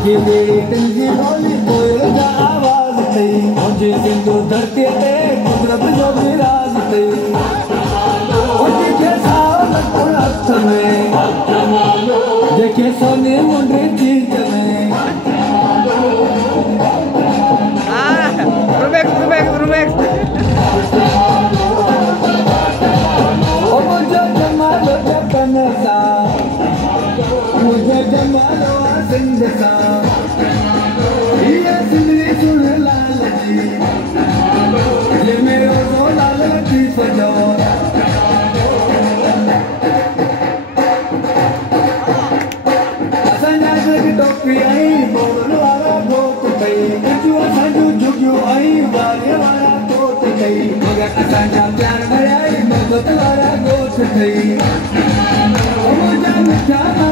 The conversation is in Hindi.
मुझे मेरी दिल की बोली कोयल का आवाज थी मुझे सिंधु धरती पे कुदरत जो विराज थी मुझे सावन कुलत में देखे सोने मुंडे चीज में रुमेक्स मुझे जमाल जपन सा मुझे जमाल सिंध सा ये सिंधरी सुन लाल जी ये मेरो तो लाल की सजो असंजा जग टोपी आई बोल वाला भोत गई जो संजू जुगियो आई वाले वाला तोत गई मगर असंजा प्यार में आई मदद वाला गोत गई मुझे मिठा